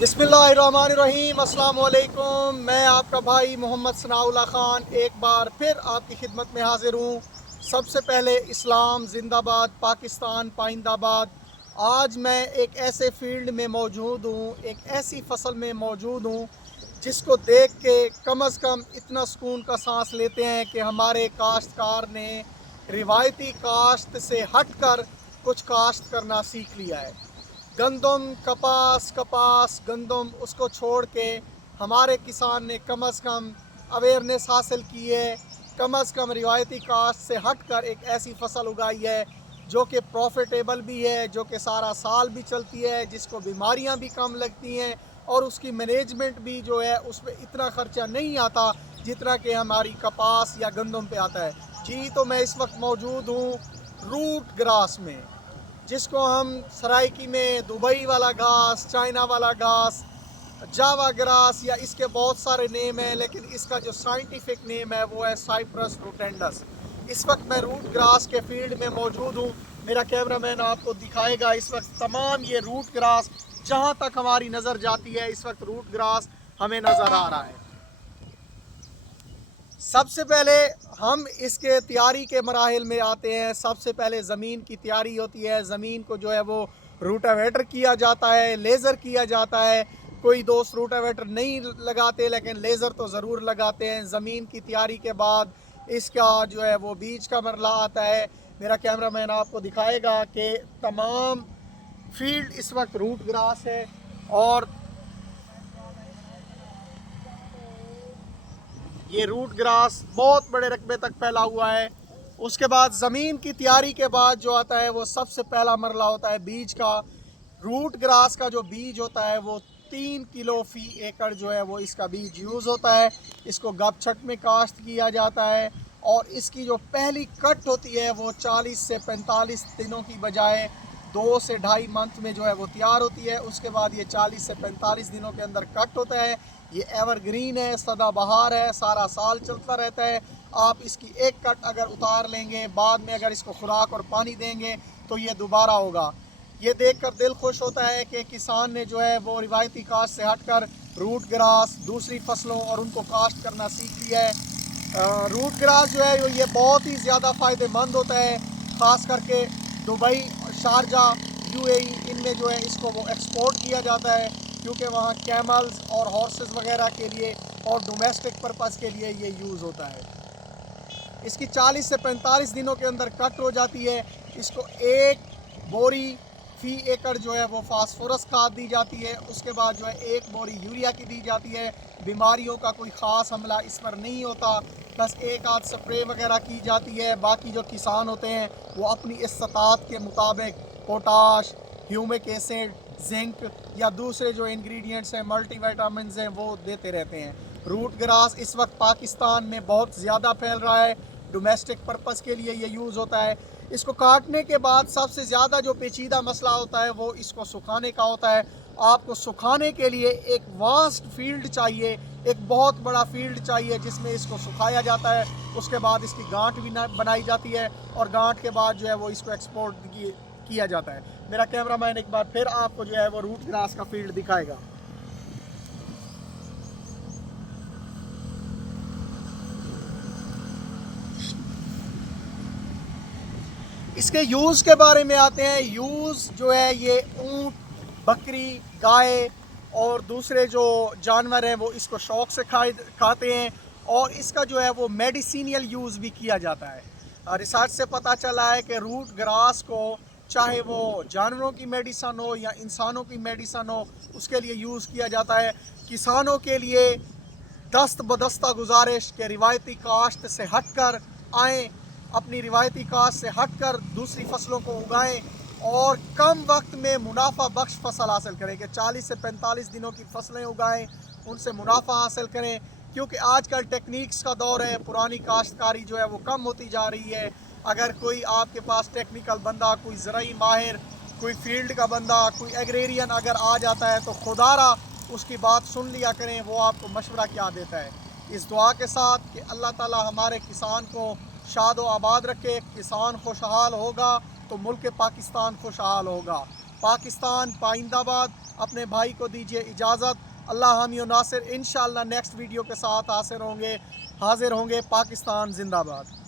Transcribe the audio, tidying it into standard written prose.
बिस्मिल्लाहिर्रहमानिर्रहीम, अस्सलाम वालेकुम। मैं आपका भाई मोहम्मद सनाउल्लाह ख़ान एक बार फिर आपकी खिदमत में हाज़िर हूँ। सबसे पहले इस्लाम ज़िंदाबाद, पाकिस्तान पाइंदाबाद। आज मैं एक ऐसे फील्ड में मौजूद हूँ, एक ऐसी फसल में मौजूद हूँ जिसको देख के कम अज़ कम इतना सुकून का सांस लेते हैं कि हमारे काश्तकार ने रिवायती काश्त से हट कर कुछ काश्त करना सीख लिया है। गंदम, कपास, गंदम, उसको छोड़ के हमारे किसान ने कम अज़ कम अवेयरनेस हासिल की है। कम अज़ कम रिवायती काश्त से हट कर एक ऐसी फसल उगाई है जो कि प्रॉफिटेबल भी है, जो कि सारा साल भी चलती है, जिसको बीमारियां भी कम लगती हैं और उसकी मैनेजमेंट भी जो है उसमें इतना ख़र्चा नहीं आता जितना कि हमारी कपास या गंदम पे आता है। जी, तो मैं इस वक्त मौजूद हूँ रूट ग्रास में, जिसको हम सराइकी में दुबई वाला घास, चाइना वाला घास, जावा ग्रास या इसके बहुत सारे नेम हैं, लेकिन इसका जो साइंटिफिक नेम है वो है साइप्रस रूटेंडस। इस वक्त मैं रूट ग्रास के फील्ड में मौजूद हूँ। मेरा कैमरामैन आपको दिखाएगा इस वक्त तमाम ये रूट ग्रास, जहाँ तक हमारी नज़र जाती है इस वक्त रूट ग्रास हमें नज़र आ रहा है। सबसे पहले हम इसके तैयारी के मराहिल में आते हैं। सबसे पहले ज़मीन की तैयारी होती है। ज़मीन को जो है वो रूटावेटर किया जाता है, लेज़र किया जाता है। कोई दोस्त रूटावेटर नहीं लगाते, लेकिन लेज़र तो ज़रूर लगाते हैं। ज़मीन की तैयारी के बाद इसका जो है वो बीज का मरला आता है। मेरा कैमरामैन आपको दिखाएगा कि तमाम फील्ड इस वक्त रूट ग्रास है और ये रूट ग्रास बहुत बड़े रकबे तक फैला हुआ है। उसके बाद ज़मीन की तैयारी के बाद जो आता है वो सबसे पहला मरला होता है बीज का। रूट ग्रास का जो बीज होता है वो 3 किलो फ़ी एकड़ जो है वो इसका बीज यूज़ होता है। इसको गपछट में काश्त किया जाता है और इसकी जो पहली कट होती है वो 40 से 45 दिनों की बजाय 2 से ढाई मंथ में जो है वो तैयार होती है। उसके बाद ये 40 से 45 दिनों के अंदर कट होता है। ये एवरग्रीन है, सदाबहार है, सारा साल चलता रहता है। आप इसकी एक कट अगर उतार लेंगे, बाद में अगर इसको खुराक और पानी देंगे तो ये दोबारा होगा। ये देखकर दिल खुश होता है कि किसान ने जो है वो रिवायती काश्त से हटकर रूट ग्रास, दूसरी फसलों और उनको काश्त करना सीख लिया है। रूट ग्रास जो है ये बहुत ही ज़्यादा फ़ायदेमंद होता है, ख़ास करके दुबई, शारजा, यूएई, इनमें जो है इसको वो एक्सपोर्ट किया जाता है, क्योंकि वहाँ कैमल्स और हॉर्सेस वगैरह के लिए और डोमेस्टिक पर्पज़ के लिए ये यूज़ होता है। इसकी 40 से 45 दिनों के अंदर कट हो जाती है। इसको 1 बोरी फ़ी एकड़ जो है वो फास्फोरस खाद दी जाती है। उसके बाद जो है 1 बोरी यूरिया की दी जाती है। बीमारियों का कोई ख़ास हमला इस पर नहीं होता, बस एक आध स्प्रे वगैरह की जाती है। बाकी जो किसान होते हैं वो अपनी इस्तात के मुताबिक पोटाश, ह्यूमिक एसिड, जिंक या दूसरे जो इंग्रेडिएंट्स हैं, मल्टीविटामिन्स हैं, वो देते रहते हैं। रूट ग्रास इस वक्त पाकिस्तान में बहुत ज़्यादा फैल रहा है। डोमेस्टिक पर्पज़ के लिए ये यूज़ होता है। इसको काटने के बाद सबसे ज़्यादा जो पेचीदा मसला होता है वो इसको सुखाने का होता है। आपको सुखाने के लिए एक वास्ट फील्ड चाहिए, एक बहुत बड़ा फील्ड चाहिए जिसमें इसको सुखाया जाता है। उसके बाद इसकी गांठ भी बनाई जाती है और गांठ के बाद जो है वो इसको एक्सपोर्ट किया जाता है। मेरा कैमरामैन एक बार फिर आपको जो है वो रूट ग्रास का फील्ड दिखाएगा। इसके यूज़ के बारे में आते हैं। यूज़ जो है ये ऊँट, बकरी, गाय और दूसरे जो जानवर हैं वो इसको शौक़ से खाते हैं और इसका जो है वो मेडिसिनियल यूज़ भी किया जाता है। रिसर्च से पता चला है कि रूट ग्रास को चाहे वो जानवरों की मेडिसन हो या इंसानों की मेडिसन हो, उसके लिए यूज़ किया जाता है। किसानों के लिए दस्त बदस्ता गुजारिश के रिवायती काश्त से हटकर आएँ, अपनी रिवायती काश्त से हटकर दूसरी फसलों को उगाएं और कम वक्त में मुनाफा बख्श फसल हासिल करें। कि 40 से 45 दिनों की फसलें उगाएं, उनसे मुनाफा हासिल करें, क्योंकि आजकल टेक्निक्स का दौर है। पुरानी काश्तकारी जो है वो कम होती जा रही है। अगर कोई आपके पास टेक्निकल बंदा, कोई ज़राई माहिर, कोई फील्ड का बंदा, कोई एग्रेरियन अगर आ जाता है तो खुदारा उसकी बात सुन लिया करें, वो आपको मशवरा क्या देता है। इस दुआ के साथ कि अल्लाह ताला हमारे किसान को शाद व आबाद रखे। किसान खुशहाल होगा तो मुल्क पाकिस्तान खुशहाल होगा। पाकिस्तान पाइंदाबाद। अपने भाई को दीजिए इजाज़त। अल्लाह हामी नासिर। इंशाअल्लाह नेक्स्ट वीडियो के साथ हाजिर होंगे। पाकिस्तान जिंदाबाद।